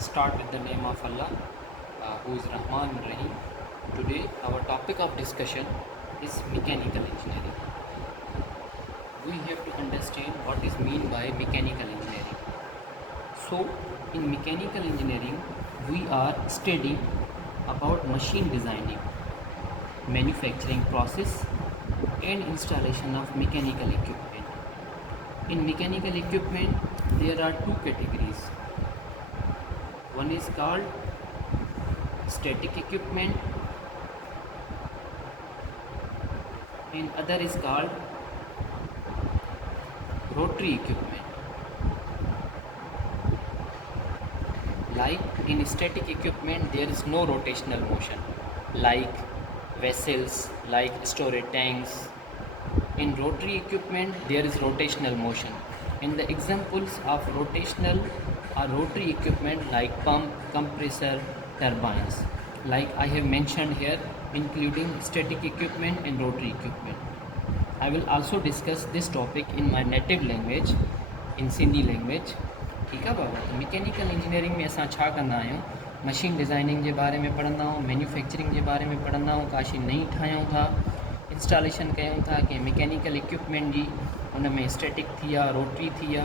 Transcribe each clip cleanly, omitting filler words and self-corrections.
start with the name of Allah, who is Rahman and Rahim. Today, our topic of discussion is mechanical engineering. We have to understand what is meant by mechanical engineering. So, in mechanical engineering, we are studying about machine designing, manufacturing process, and installation of mechanical equipment. In mechanical equipment, there are two categories. One is called static equipment and other is called rotary equipment. Like in static equipment, there is no rotational motion, like vessels, like storage tanks. In rotary equipment, there is rotational motion. And the examples of rotational or rotary equipment like pump, compressor, turbines. Like I have mentioned here, including static equipment and rotary equipment. I will also discuss this topic in my native language, in Sindhi language. ठीक है बाबा. Mechanical engineering में असां छा कंदा आहियूं, machine designing जे बारे में पढ़ंदा आहियूं, मैन्युफैक्चरिंग जे बारे में पढ़ंदा आहियूं, काशी नई ठाहियूं था, इंस्टॉलेशन कयूं था कि मैकेनिकल इक्विपमेंट जी, उन में स्टैटिक थी विया, रोटरी थी विया,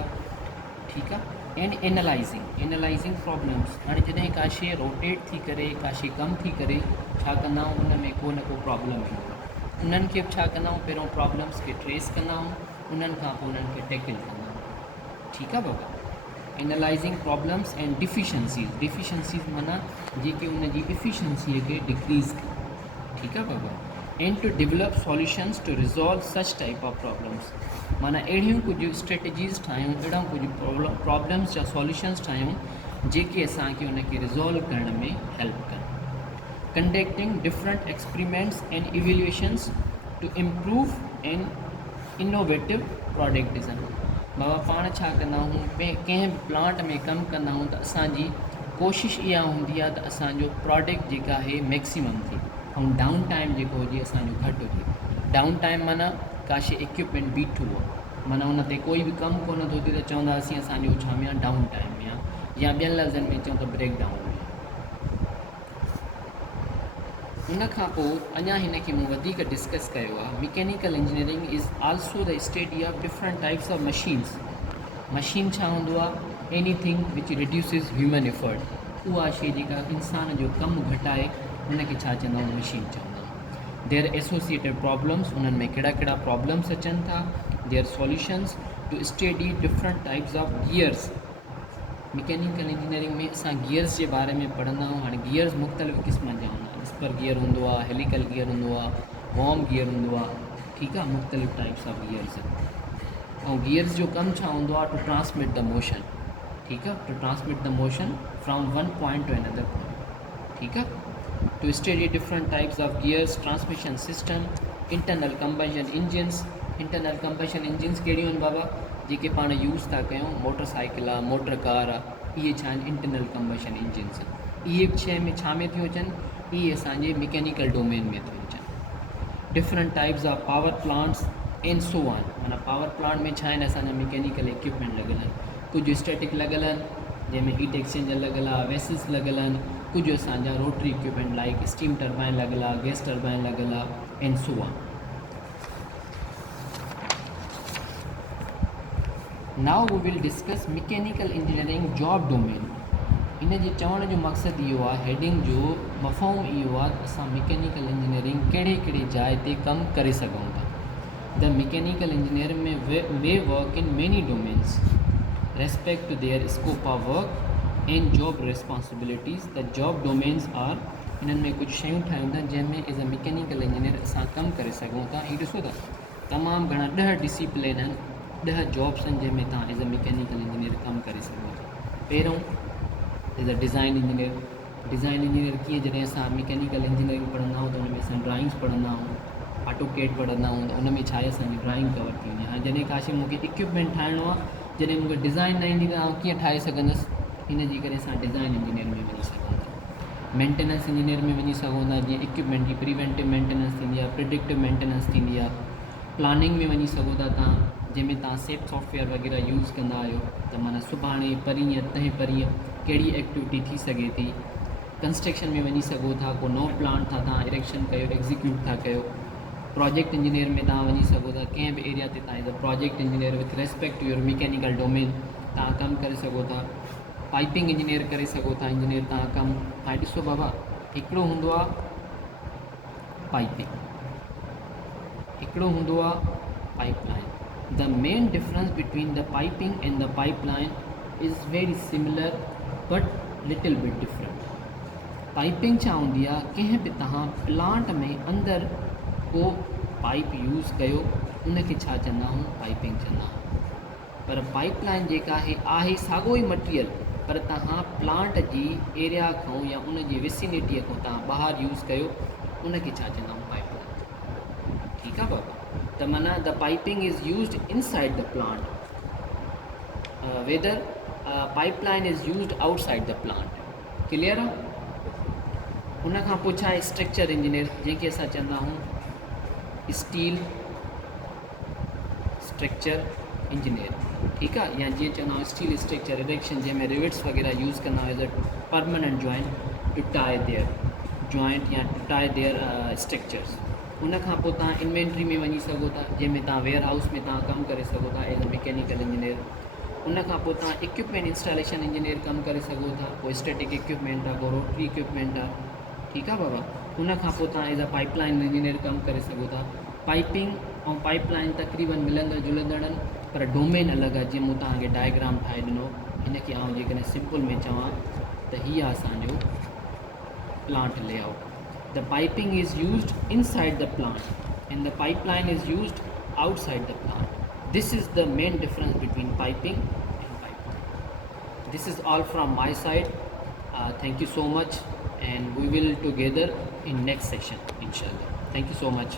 ठीकु आहे. And analysing problems. हाणे जॾहिं का शइ रोटेट थी करे, का शइ कमु थी करे, छा कंदा आहियूं, उन में को न को प्रॉब्लम ईंदो आहे. उन्हनि खे बि छा कंदा आहियूं, पहिरियों प्रॉब्लम्स खे ट्रेस कंदा आहियूं, उन्हनि खां पोइ उन्हनि खे टैकल कंदा आहियूं. ठीकु आहे बाबा. एनालाइज़िंग प्रॉब्लम्स एंड डिफिशंसीज़ माना जेके उन जी इफिशंसीअ खे डिक्रीज़ कनि. ठीकु आहे बाबा. And to develop solutions to resolve such type of problems. माना अहिड़ियूं कुझु स्ट्रेटजीज़ ठाहियूं, अहिड़ा कुझु प्रॉब्लम्स जा सॉल्यूशंस ठाहियूं जेके असांखे उनखे रिज़ॉल्व करण में हेल्प कनि. Conducting different experiments and evaluations to improve and innovative product design. बाबा पाण छा कंदा आहियूं, कंहिं बि प्लांट में कमु कंदा आहियूं त असांजी कोशिशि इहा हूंदी आहे त असांजो प्रोडक्ट जेका आहे मैक्सिमम थिए ऐं डाउन टाइम जेको हुजे असांजो घटि हुजे. डाउन टाइम माना का शइ इक्विपमेंट बीठो आहे, माना उन ते कोई बि कमु कोन थो थिए त चवंदासीं असांजो छा में आहे, डाउन टाइम में आहे, या ॿियनि लफ़्ज़नि में चऊं त ब्रेक डाउन में. उन खां पोइ अञा हिन खे मूं वधीक डिस्कस कयो आहे. Mechanical engineering is also the study of different types of machines. Machine छा हूंदो आहे, anything which reduces human effort. उहा शइ जेका इंसान जो कमु घटाए उनखे छा चवंदा आहियूं, मशीन चवंदा आहियूं. देयर एसोसिएटेड प्रॉब्लम्स, उन्हनि में कहिड़ा कहिड़ा प्रॉब्लम्स अचनि था. There solutions to study different types of gears. Mechanical engineering में असां गियर्स जे बारे में पढ़ंदा आहियूं. हाणे गियर्स मुख़्तलिफ़ क़िस्मनि जा हूंदा आहिनि. स्पर गियर हूंदो आहे, हेलिकल गियर हूंदो आहे, वॉर्म गियर हूंदो आहे. ठीकु आहे, मुख़्तलिफ़ टाइप्स ऑफ गियर्स. ऐं गियर्स जो कमु छा हूंदो आहे, टू ट्रांसमिट द मोशन. ठीकु आहे, to transmit the motion from one point to another point. ठीकु आहे. To study different types of gears, transmission system, internal combustion engines. Internal combustion engines कहिड़ियूं आहिनि बाबा, जेके पाण यूज़ था कयूं, मोटर साइकिल आहे, मोटर कार आहे, इहे छा आहिनि, इंटरनल कंबशन इंजिन्स. इहे बि शइ में छा में थियूं अचनि, इहे असांजे मैकेनिकल डोमेन में थियूं अचनि. Different types of power plants and so on. माना पावर प्लांट में छा आहिनि, असांजा मैकेनिकल इक्विपमेंट लॻल आहिनि. कुझु स्टैटिक लॻल आहिनि जंहिंमें हीट एक्सचेंजर लॻल आहे, वेसल्स लॻल आहिनि. कुझु असांजा rotary equipment like steam turbine लॻल आहे, गैस टर्बाइन लॻल आहे, and so on. Now we will discuss mechanical engineering job domain. इन जे चवण जो मक़सदु इहो आहे, हेडिंग जो मफ़हूम इहो आहे त असां मैकेनिकल इंजीनियरिंग कहिड़े कहिड़े जाइ ते कमु करे सघूं था. The mechanical engineer may work in many domains respect to their scope of work and job responsibilities. The job domains are, इन्हनि में कुझु शयूं ठाहियूं था जंहिंमें एज़ अ मैकेनिकल इंजीनियर असां कमु करे सघूं था. हीअ ॾिसो था, तमामु घणा 10 डिसिप्लिन आहिनि, 10 जॉब्स आहिनि जंहिंमें तव्हां एज़ अ मैकेनिकल इंजीनियर कमु करे सघो था. पहिरियों as a design engineer. Design engineer कीअं, जॾहिं असां मैकेनिकल इंजीनियरिंग पढ़ंदा आहियूं त उन में असां ड्राइंग्स पढ़ंदा आहियूं, ऑटोकेड पढ़ंदा आहियूं, त उन में छा आहे, असांजी ड्राइंग कवर थी वञे. हाणे जॾहिं काशी मूंखे इक्विपमेंट ठाहिणो आहे, जॾहिं मूंखे डिज़ाइन न ईंदी त आउं कीअं ठाहे सघंदुसि. हिन जी करे असां डिज़ाइन इंजीनियर में वञी सघूं था. मेंटेनेंस इंजीनियर में वञी सघूं था, जीअं इक्विपमेंट जी प्रिवेंटिव मेंटेनेंस थींदी आहे, प्रिडिक्टिव मेंटेनेंस थींदी आहे. प्लानिंग में वञी सघो था तव्हां, जंहिंमें तव्हां सेफ सॉफ्टवेयर वग़ैरह यूज़ कंदा आहियो, त माना सुभाणे परीहं तंहिं परीहं कहिड़ी एक्टिविटी थी सघे थी। कंस्ट्रक्शन में वञी सघो था, को नओं प्लांट था तव्हां इरेक्शन कयो, एग्ज़ीक्यूट था कयो। प्रोजेक्ट इंजीनियर में तव्हां वञी सघो था, कंहिं बि एरिया ते तव्हां as a project engineer with respect to your mechanical domain तव्हां कमु करे सघो था। पाइपिंग इंजीनियर करे सघो था, इंजीनियर तव्हां कमु। हाणे ॾिसो बाबा, हिकिड़ो हूंदो आहे पाइपिंग, हिकिड़ो हूंदो आहे pipeline. The main difference between the piping and the pipeline is very similar but little bit different. Piping छा हूंदी आहे, कंहिं बि तव्हां प्लांट में अंदरि को पाइप यूज़ कयो उनखे छा चवंदा आहियूं, पाइपिंग चवंदा आहियूं। पर पाइपलाइन जेका आहे साॻियो ई मटीरियल, पर तव्हां प्लांट जी एरिया खां या उन जी विसिनिटीअ खां तव्हां ॿाहिरि यूज़ कयो उनखे छा चवंदा आहियूं, पाइपलाइन। ठीकु आहे बाबा, त माना the piping is used inside the plant, whether pipeline is used outside the plant. Clear आहे? उन खां पोइ छा आहे स्ट्रक्चर इंजीनियर, जंहिंखे असां चवंदा आहियूं स्टील स्ट्रक्चर इंजीनियर। ठीकु आहे, या जीअं चवंदा आहियूं स्टील स्ट्रक्चर इरेक्शन, जंहिंमें रिविट्स वग़ैरह यूज़ कंदा आहियूं as a permanent joint to tie their joint या टू टाई देयर स्ट्रक्चर्स। उन खां पोइ तव्हां इन्वेंट्री में वञी सघो था, जंहिंमें तव्हां वेयर हाउस में तव्हां कमु करे सघो था एज़ अ मैकेनिकल इंजीनियर। उन खां पोइ तव्हां इक्विपमेंट इंस्टॉलेशन इंजीनियर कमु करे सघो था, को स्टैटिक इक्विपमेंट आहे, को रोटरी इक्विपमेंट आहे। ठीकु आहे बाबा, उन खां पोइ तव्हां एज़ अ पाइपलाइन इंजीनियर कमु करे सघो था। पाइपिंग ऐं पाइपलाइन तक़रीबन मिलंदड़ जुलंदड़ आहिनि, पर डोमेन अलॻि आहे। जीअं मूं तव्हांखे डायग्राम ठाहे ॾिनो, हिनखे आउं जेकॾहिं सिंपल में चवां त हीअ आहे असांजो plant layout. The piping is used inside the plant and the pipeline is used outside the plant. This is the main difference between piping and pipeline. This is all from my side. Thank you so much, and we will together in next session inshallah. Thank you so much.